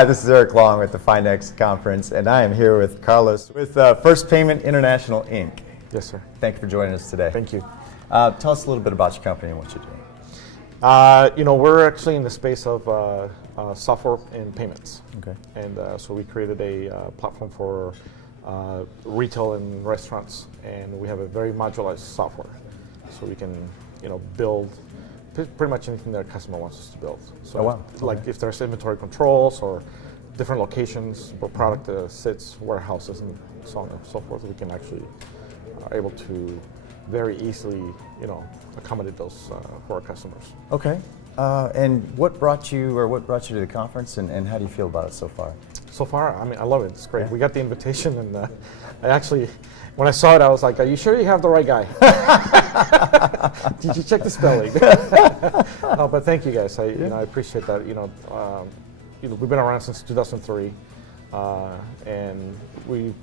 Hi, this is Eric Long with the FiNext Conference, and I am here with Carlos with First Payment International, Inc. Yes, sir. Thank you for joining us today. Thank you. Tell us a little bit about your company and what you're doing. We're actually in the space of software and payments. Okay. And so we created a platform for retail and restaurants, and we have a very modularized software. So we can, build pretty much anything that a customer wants us to build. So oh, wow. like if there's inventory controls or different locations where product sits, warehouses, and so on and so forth, we can actually able to very easily, accommodate those for our customers. Okay. And what brought you to the conference, and how do you feel about it so far? So far, I love it. It's great. Yeah. We got the invitation, and I actually, when I saw it, I was like, "Are you sure you have the right guy?" Did you check the spelling? No, but thank you guys. I appreciate that. We've been around since 2003, and we've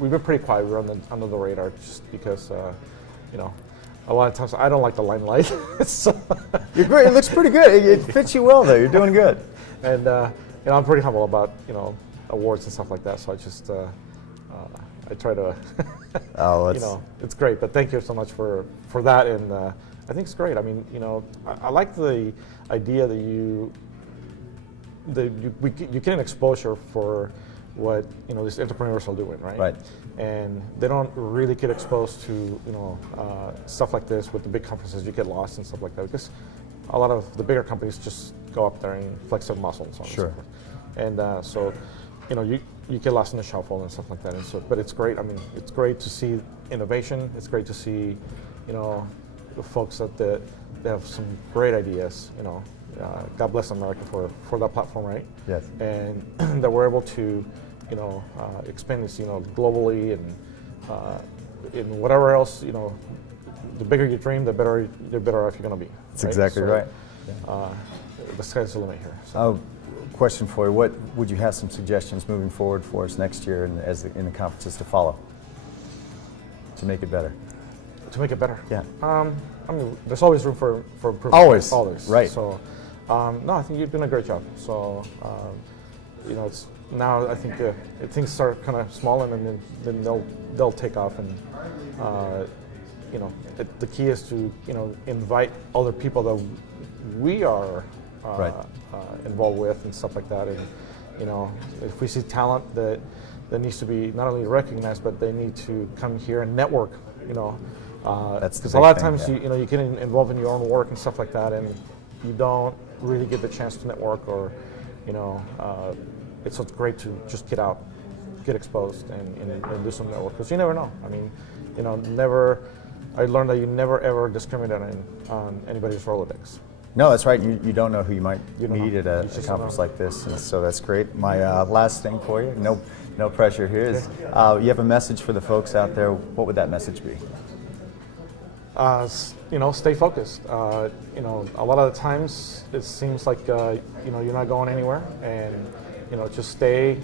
been pretty quiet. We're under the radar just because, a lot of times I don't like the limelight. So You're great. It looks pretty good. It fits you well, though. You're doing good. And I'm pretty humble about awards and stuff like that. So I just I try to it's great. But thank you so much for that. And I think it's great. I like the idea that you get an exposure for what these entrepreneurs are doing, right? Right. And they don't really get exposed to stuff like this with the big conferences. You get lost and stuff like that because a lot of the bigger companies just go up there and flex their muscles. Sure. And so you get lost in the shuffle and stuff like that. And so, but it's great. It's great to see innovation. It's great to see the folks that they have some great ideas. God bless America for that platform, right? Yes. And that we're able to expand this globally and in whatever else the bigger you dream, the better off you're going to be. That's exactly right. The sky's the limit here. So. Question for you: what would you have some suggestions moving forward for us next year and in the conferences to follow to make it better? To make it better? Yeah. There's always room for improvement. Always. Right. So, no, I think you're doing a great job. So, it's now I think things start kind of small and then they'll take off and the key is to invite other people that we are involved with and stuff like that. And if we see talent that needs to be not only recognized but they need to come here and network. That's because a lot of times you get involved in your own work and stuff like that, and you don't really get the chance to network or it's great to just get out, get exposed, and do some network because you never know. I learned that you never ever discriminate on anybody's Rolodex. No, that's right. You don't know who you might meet at a conference like this, and so that's great. My last thing for you, no pressure here, is you have a message for the folks out there. What would that message be? Stay focused. A lot of the times it seems like you're not going anywhere, and just stay.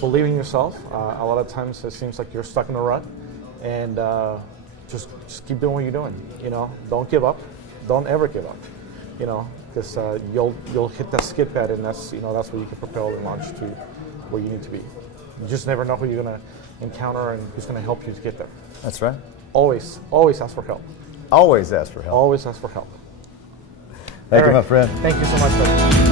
Believe in yourself. A lot of times it seems like you're stuck in a rut, and just keep doing what you're doing. Don't give up. Don't ever give up. Because you'll hit that skid pad, and that's where you can propel and launch to where you need to be. You just never know who you're gonna encounter and who's gonna help you to get there. That's right. Always ask for help. Always ask for help. Always ask for help. Thank you, my friend. Thank you so much, buddy.